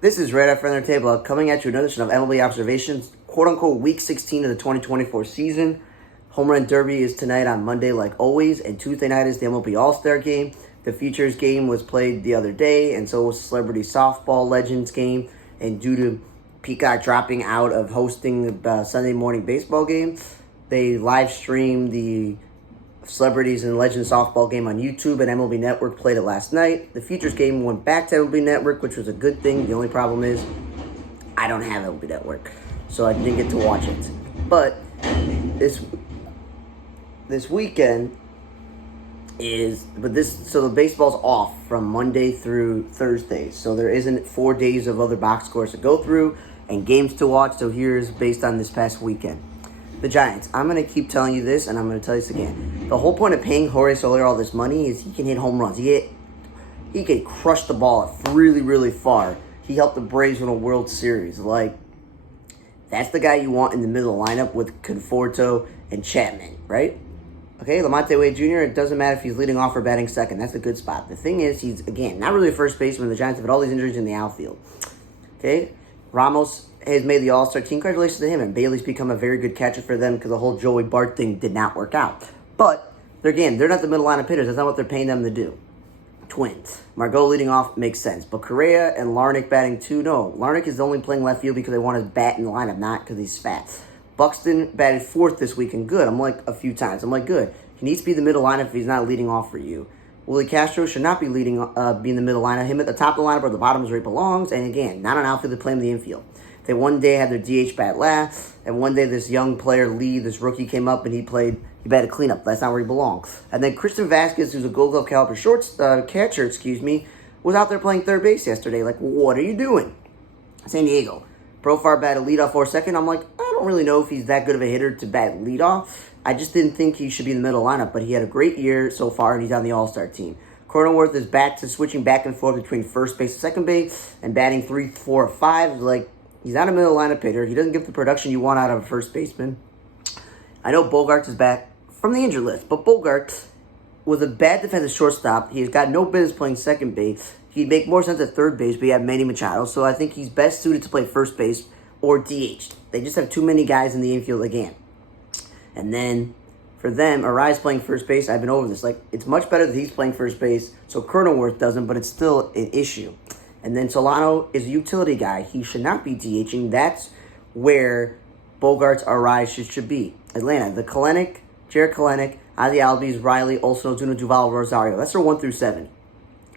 This is right after the table coming at you another edition of MLB Observations, quote-unquote Week 16 of the 2024 season. Home Run Derby is tonight on Monday like always, and Tuesday night is the MLB All-Star Game. The Futures game was played the other day, and so was the Celebrity Softball Legends game. And due to Peacock dropping out of hosting the Sunday morning baseball game, they live streamed the Celebrities and Legends softball game on YouTube, and MLB Network played it last night. The Futures game went back to MLB Network, which was a good thing. The only problem is I don't have MLB Network, so I didn't get to watch it. But this weekend so the baseball's off from Monday through Thursday, so there isn't 4 days of other box scores to go through and games to watch. So here's based on this past weekend. The Giants. I'm going to keep telling you this, and I'm going to tell you this again. The whole point of paying Jorge Soler all this money is he can hit home runs. He can crush the ball really, really far. He helped the Braves win a World Series. That's the guy you want in the middle of the lineup with Conforto and Chapman, right? Okay, Lamonte Wade Jr., it doesn't matter if he's leading off or batting second. That's a good spot. The thing is, he's, again, not really a first baseman. The Giants have had all these injuries in the outfield. Okay? Ramos has made the All-Star team. Congratulations to him. And Bailey's become a very good catcher for them because the whole Joey Bart thing did not work out. But, they're not the middle lineup hitters. That's not what they're paying them to do. Twins. Margot leading off makes sense. But Correa and Larnach batting two, no. Larnach is only playing left field because they want his bat in the lineup, not because he's fat. Buxton batted fourth this week and good. A few times. Good. He needs to be the middle lineup if he's not leading off for you. Willie Castro should not be be in the middle lineup. Him at the top of the lineup or the bottom is where he belongs. And again, not an outfield to play in the infield. They one day had their DH bat last, and one day this young player, Lee, this rookie, came up and he batted cleanup. That's not where he belongs. And then Christian Vasquez, who's a Gold Glove caliber catcher, was out there playing third base yesterday. What are you doing? San Diego. Profar batted leadoff or second. I don't really know if he's that good of a hitter to bat leadoff. I just didn't think he should be in the middle lineup, but he had a great year so far, and he's on the All-Star team. Cronenworth is back to switching back and forth between first base and second base and batting 3, 4, or 5. He's not a middle lineup hitter. He doesn't get the production you want out of a first baseman. I know Bogaerts is back from the injured list, but Bogaerts was a bad defensive shortstop. He's got no business playing second base. He'd make more sense at third base, but you have Manny Machado, so I think he's best suited to play first base or DH. They just have too many guys in the infield again. And then for them, Arise playing first base, I've been over this. It's much better that he's playing first base, so Cronenworth doesn't, but it's still an issue. And then Solano is a utility guy. He should not be DHing. That's where Bogaerts, Arise should be. Atlanta, the Jared Kelenic, Ozzie Albies, Riley, Olson, Ozuna, Duvall, Rosario. That's their 1 through 7.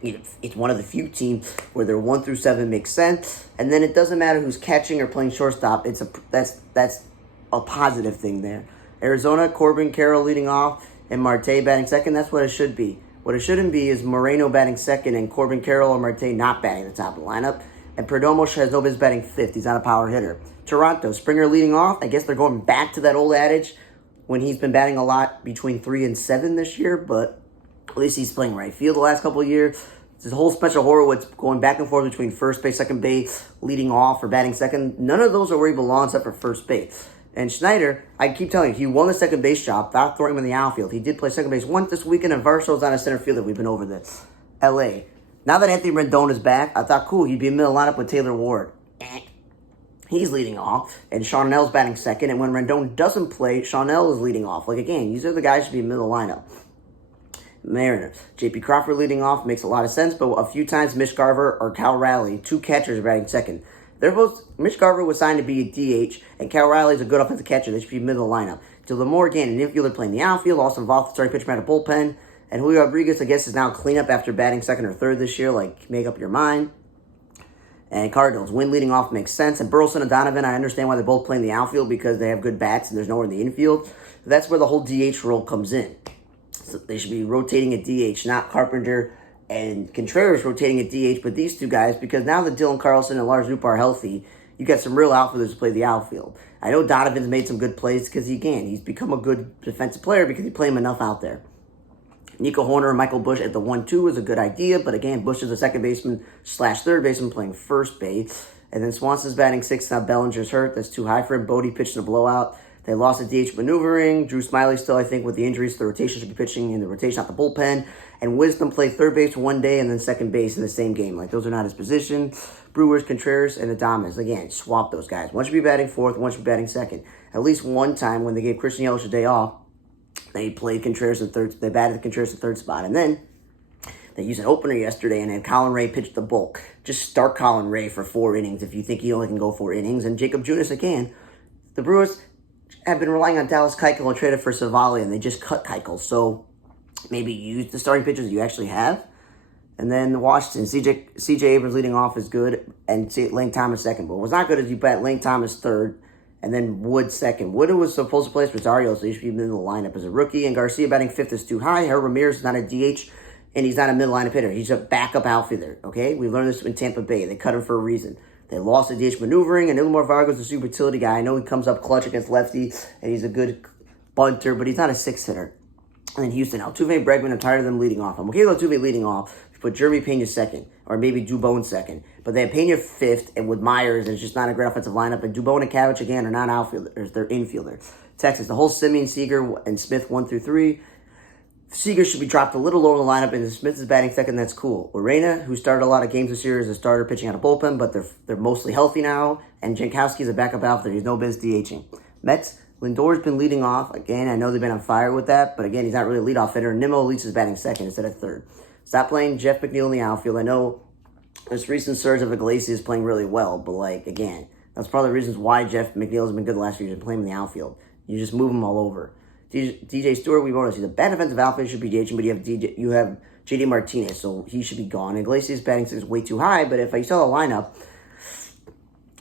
It's one of the few teams where their 1 through 7 makes sense. And then it doesn't matter who's catching or playing shortstop. That's a positive thing there. Arizona, Corbin Carroll leading off, and Marte batting second. That's what it should be. What it shouldn't be is Moreno batting second and Corbin Carroll or Marte not batting the top of the lineup. And Perdomo has no business batting fifth. He's not a power hitter. Toronto, Springer leading off. I guess they're going back to that old adage when he's been batting a lot between 3 and 7 this year, but at least he's playing right field the last couple of years. This whole Spencer Horwitz going back and forth between first base, second base, leading off or batting second. None of those are where he belongs except for first base. And Schneider, I keep telling you, he won the second base job without throwing him in the outfield. He did play second base once this weekend, and Varsho's on a center fielder. We've been over this. L.A. Now that Anthony Rendon is back, I thought, cool, he'd be in the middle lineup with Taylor Ward. He's leading off, and Charnel's batting second, and when Rendon doesn't play, Charnel is leading off. Again, these are the guys who should be in the middle lineup. Mariners. J.P. Crawford leading off makes a lot of sense, but a few times Mitch Garver or Cal Raleigh, 2 catchers, are batting second. Mitch Garver was signed to be a DH, and Cal Riley's a good offensive catcher. They should be middle lineup. Lamore, again, an infielder playing the outfield. Austin Voth starting pitchman at a bullpen. And Julio Rodriguez, I guess, is now cleanup after batting second or third this year. Make up your mind. And Cardinals, Wynn leading off makes sense. And Burleson and Donovan, I understand why they're both playing the outfield because they have good bats and there's nowhere in the infield. That's where the whole DH role comes in. So they should be rotating at DH, not Carpenter and Contreras rotating at DH, but these two guys, because now that Dylan Carlson and Lars Noot are healthy, you got some real outfielders to play the outfield. I know Donovan's made some good plays because he's become a good defensive player because he played him enough out there. Nico Horner and Michael Busch at the 1-2 is a good idea, but again, Busch is a second baseman / third baseman playing first base. And then Swanson's batting sixth. Now Bellinger's hurt. That's too high for him. Bodie pitched in a blowout. They lost at DH maneuvering. Drew Smiley still, I think, with the injuries to the rotation, should be pitching in the rotation, not the bullpen. And Wisdom played third base one day and then second base in the same game. Like, those are not his position. Brewers, Contreras, and Adames. Again, swap those guys. One should be batting fourth, one should be batting second. At least one time when they gave Christian Yelich a day off, they played Contreras in third. They batted Contreras in third spot. And then they used an opener yesterday and had Colin Ray pitch the bulk. Just start Colin Ray for 4 innings if you think he only can go 4 innings. And Jacob Junis again. The Brewers have been relying on Dallas Keuchel and traded for Savali, and they just cut Keuchel. So maybe use the starting pitchers you actually have. And then Washington, CJ Abrams leading off is good, and Lane Thomas second. But what's not good is you bet Lane Thomas third, and then Wood second. Wood was supposed to play as Rosario, so he should be in the lineup as a rookie. And Garcia batting fifth is too high. Harold Ramirez is not a DH, and he's not a middle lineup hitter. He's a backup outfielder, okay? We learned this in Tampa Bay. They cut him for a reason. They lost at DH maneuvering, and Ilmar Vargas is a super utility guy. I know he comes up clutch against lefty, and he's a good bunter, but he's not a 6 hitter. And then Houston, Altuve and Bregman, I'm tired of them leading off. I'm okay with Altuve leading off. Put Jeremy Pena second, or maybe Dubon second. But they have Pena fifth, and with Myers, it's just not a great offensive lineup. And Dubon and Cavich, again, are not outfielders. They're infielders. Texas, the whole Simeon, Seager, and Smith 1 through 3. Seager should be dropped a little lower in the lineup, and Smith is batting second. That's cool. Urena, who started a lot of games this year, is a starter pitching out of bullpen, but they're mostly healthy now. And Jankowski is a backup outfielder. He's no business DHing. Mets, Lindor's been leading off. Again, I know they've been on fire with that, but again, he's not really a leadoff hitter. Nimmo Leach is batting second instead of third. Stop playing Jeff McNeil in the outfield. I know this recent surge of Iglesias playing really well, but like, again, that's probably the reasons why Jeff McNeil has been good the last few years, playing in the outfield. You just move him all over. DJ Stewart, we want to see the bad defensive outfield should be DHing, but you have JD Martinez, so he should be gone. Iglesias batting is way too high, but if I saw the lineup,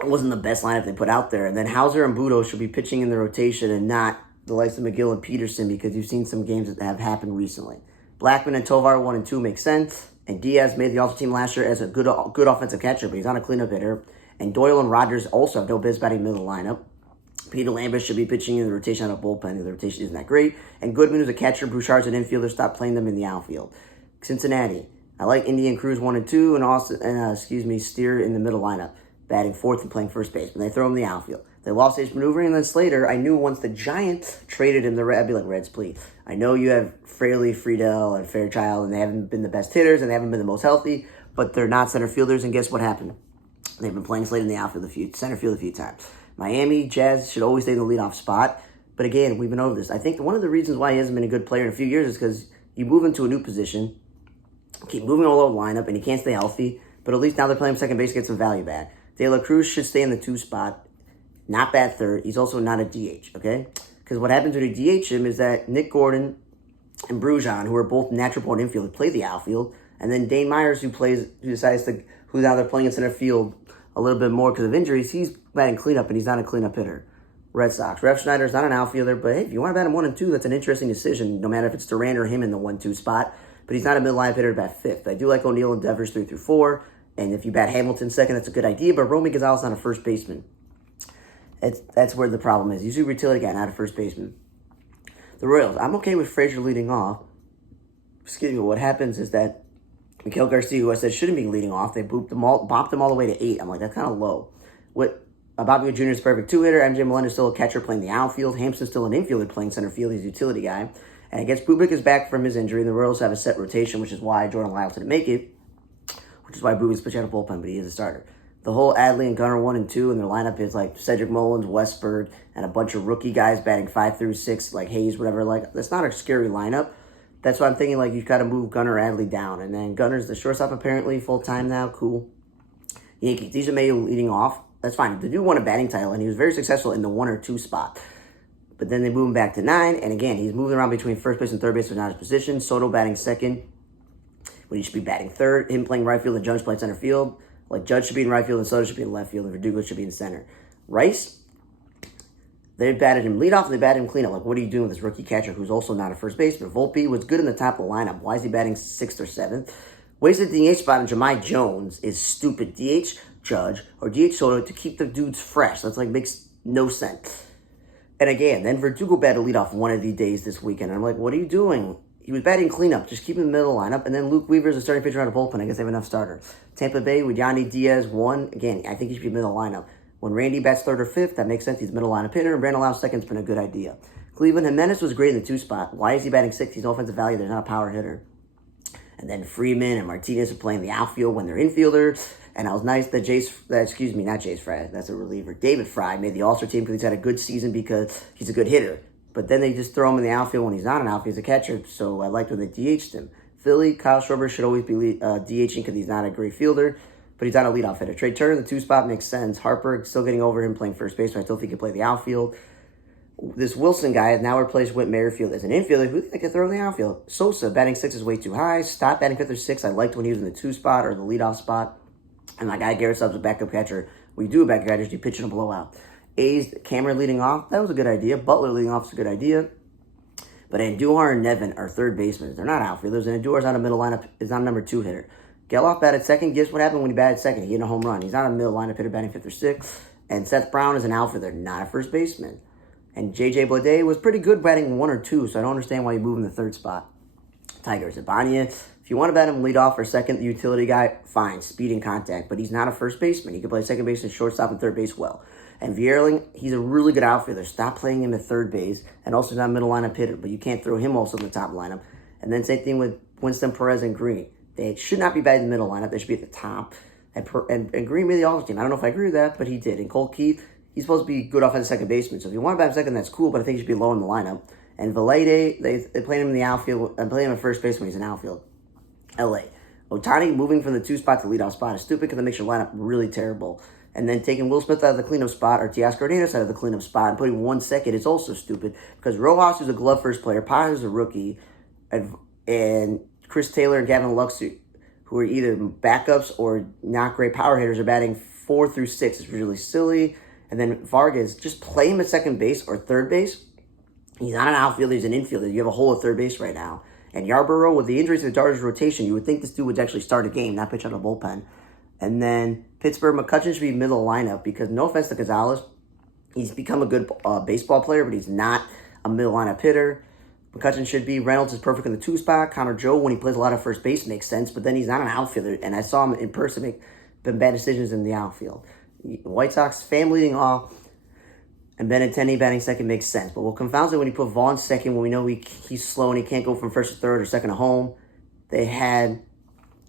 it wasn't the best lineup they put out there. And then Hauser and Budo should be pitching in the rotation and not the likes of McGill and Peterson, because you've seen some games that have happened recently. Blackman and Tovar 1 and 2 make sense. And Diaz made the All-Star team last year as a good offensive catcher, but he's not a cleanup hitter. And Doyle and Rogers also have no biz batting middle of the lineup. Peter Lambert should be pitching in the rotation out of bullpen. The rotation isn't that great. And Goodman is a catcher. Bouchard's an infielder. Stop playing them in the outfield. Cincinnati, I like Indian Cruz 1 and 2, and Austin, Steer in the middle lineup, batting fourth and playing first base. But they throw him in the outfield. They lost stage maneuvering, and then Slater, I knew once the Giants traded him, I'd be like, Reds, please. I know you have Fraley, Friedel, and Fairchild, and they haven't been the best hitters, and they haven't been the most healthy, but they're not center fielders, and guess what happened? They've been playing Slater in the outfield center field a few times. Miami, Jazz should always stay in the leadoff spot, but again, we've been over this. I think one of the reasons why he hasn't been a good player in a few years is because you move into a new position, keep moving all over the lineup, and he can't stay healthy, but at least now they're playing second base, get some value back. De La Cruz should stay in the 2 spot. Not bad third. He's also not a DH, okay? Because what happens when you DH him is that Nick Gordon and Brujan, who are both natural-born infielders, play the outfield, and then Dane Myers, who's now they're playing in center field a little bit more because of injuries, he's batting cleanup, and he's not a cleanup hitter. Red Sox. Rev Schneider's not an outfielder, but hey, if you want to bat him 1 and 2, that's an interesting decision, no matter if it's Duran or him in the 1-2 spot, but he's not a middle-line hitter to bat fifth. I do like O'Neill and Devers 3 through 4, and if you bat Hamilton second, that's a good idea, but Romy Gonzalez not a first baseman. That's where the problem is. You see utility guy, not a first baseman. The Royals, I'm okay with Frazier leading off. Excuse me, what happens is that Miguel Garcia, who I said shouldn't be leading off, they bopped them all the way to 8. I'm like, that's kind of low. Bobby Jr. is a perfect 2-hitter. MJ Melendez still a catcher playing the outfield. Hampson's still an infielder playing center field. He's a utility guy. And I guess Bubik is back from his injury, and the Royals have a set rotation, which is why Jordan Lyles didn't make it, which is why Bubik's pitching out of bullpen, but he is a starter. The whole Adley and Gunnar 1 and 2, and their lineup is like Cedric Mullins, Westberg, and a bunch of rookie guys batting 5 through 6, like Hayes, whatever. Like, that's not a scary lineup. That's why I'm thinking, like, you've got to move Gunnar Adley down. And then Gunner's the shortstop, apparently, full-time now. Cool. Yankees, Deja Mayo leading off. That's fine. The dude won a batting title, and he was very successful in the 1 or 2 spot. But then they move him back to 9, and again, he's moving around between first base and third base, which is not his position. Soto batting second, when he should be batting third. Him playing right field and Judge playing center field. Like, Judge should be in right field and Soto should be in left field, and Verdugo should be in center. Rice, they batted him leadoff and they batted him cleanup. Like, what are you doing with this rookie catcher who's also not a first baseman? Volpe was good in the top of the lineup. Why is he batting 6th or 7th? Wasted DH spot on Jahmai Jones is stupid. DH Judge or DH Soto to keep the dudes fresh. That's like makes no sense. And again, then Verdugo batted leadoff one of the days this weekend. I'm like, what are you doing? He was batting cleanup. Just keep him in the middle lineup. And then Luke Weaver's a starting pitcher out of bullpen. I guess they have enough starters. Tampa Bay with Yandy Diaz 1. Again, I think he should be middle lineup. When Randy bats third or fifth, that makes sense. He's a middle lineup hitter, and Brandon Lowe's second's been a good idea. Cleveland Jimenez was great in the 2 spot. Why is he batting 6th? He's no offensive value. They're not a power hitter. And then Freeman and Martinez are playing the outfield when they're infielders. And it was nice that that's a reliever. David Fry made the All-Star team because he's had a good season because he's a good hitter. But then they just throw him in the outfield when he's not an outfield. He's a catcher, so I liked when they DH'd him. Philly, Kyle Schwarber should always be DHing because he's not a great fielder, but he's not a leadoff hitter. Trey Turner in the 2 spot makes sense. Harper still getting over him playing first base, but I still think he can play the outfield. This Wilson guy has now replaced Whit Merrifield as an infielder who they can throw in the outfield. Sosa, batting 6 is way too high. Stop batting 5th or 6th. I liked when he was in the 2 spot or the leadoff spot. And my guy Garrett Stubbs, a backup catcher. We do a backup catcher, you pitch in a blowout. A's, Cameron leading off, that was a good idea. Butler leading off is a good idea. But Andujar and Nevin are third basemen. They're not outfielders, and Andujar's not a middle lineup, is not a number 2 hitter. Geloff batted second. Guess what happened when he batted second? He hit a home run. He's not a middle lineup hitter batting 5th or 6th. And Seth Brown is an outfielder, not a first baseman. And J.J. Bleday was pretty good batting 1 or 2, so I don't understand why you move him to the 3rd spot. Tigers, Ibania, if you want to bat him lead off or second, the utility guy, fine, speed and contact, but he's not a first baseman. He can play second base and shortstop and third base well. And Vierling, he's a really good outfielder. Stop playing him at third base, and also not a middle lineup hitter, but you can't throw him also in the top lineup. And then same thing with Winston Perez and Green. They should not be batting in the middle lineup. They should be at the top. And Green made the All-Star team. I don't know if I agree with that, but he did. And Cole Keith, he's supposed to be good offensive second baseman. So if you want to bat him second, that's cool, but I think he should be low in the lineup. And Valade, they played him in the outfield and played him at first base when he's in outfield. LA. Ohtani moving from the 2 spot to leadoff spot is stupid because it makes your lineup really terrible. And then taking Will Smith out of the cleanup spot or Teoscar Hernandez out of the cleanup spot and putting 1 second is also stupid because Rojas, who's a glove first player, Paz is a rookie, and Chris Taylor and Gavin Lux, who are either backups or not great power hitters, are batting 4 through 6. It's really silly. And then Vargas, just play him at second base or third base. He's not an outfielder, he's an infielder. You have a hole at third base right now. And Yarborough, with the injuries to the Dodgers rotation, you would think this dude would actually start a game, not pitch out of the bullpen. And then Pittsburgh, McCutchen should be middle lineup because no offense to Gonzalez, he's become a good baseball player, but he's not a middle lineup hitter. McCutchen should be. Reynolds is perfect in the 2 spot. Connor Joe, when he plays a lot of first base, makes sense, but then he's not an outfielder. And I saw him in person make bad decisions in the outfield. White Sox, Pham leading off, and Benintendi batting second makes sense. But what confounds it when you put Vaughn second, when we know he's slow and he can't go from first to third or second to home. They had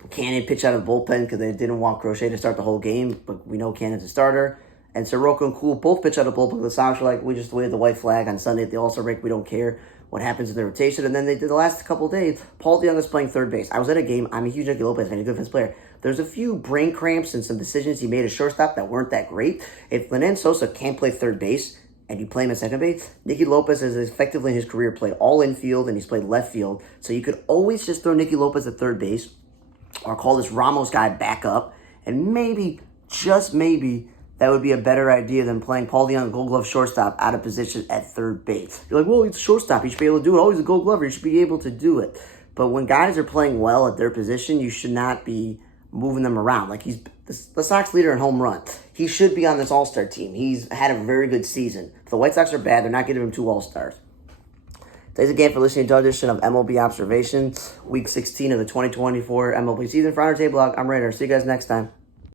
Cannon pitch out of the bullpen because they didn't want Crochet to start the whole game, but we know Cannon's a starter. And Soroka and Cool both pitch out of the bullpen. The Sox are like, we just waved the white flag on Sunday at the All-Star break. We don't care what happens in the rotation. And then they did the last couple of days. Paul DeJong is playing third base. I was at a game. I'm a huge Nicky Lopez fan, a good defense player. There's a few brain cramps and some decisions he made at shortstop that weren't that great. If Lenin Sosa can't play third base and you play him at second base, Nicky Lopez has effectively in his career played all infield and he's played left field. So you could always just throw Nicky Lopez at third base or call this Ramos guy back up. And maybe, just maybe, that would be a better idea than playing Paul DeJong, Gold Glove shortstop, out of position at third base. You're like, well, he's a shortstop. He should be able to do it. Oh, he's a Gold Glover. He should be able to do it. But when guys are playing well at their position, you should not be moving them around. Like, he's the Sox leader in home run. He should be on this All-Star team. He's had a very good season. If the White Sox are bad, they're not giving him 2 All-Stars. Thanks again for listening to our edition of MLB Observation, Week 16 of the 2024 MLB season. For Honor Table Blog, I'm Raider. See you guys next time.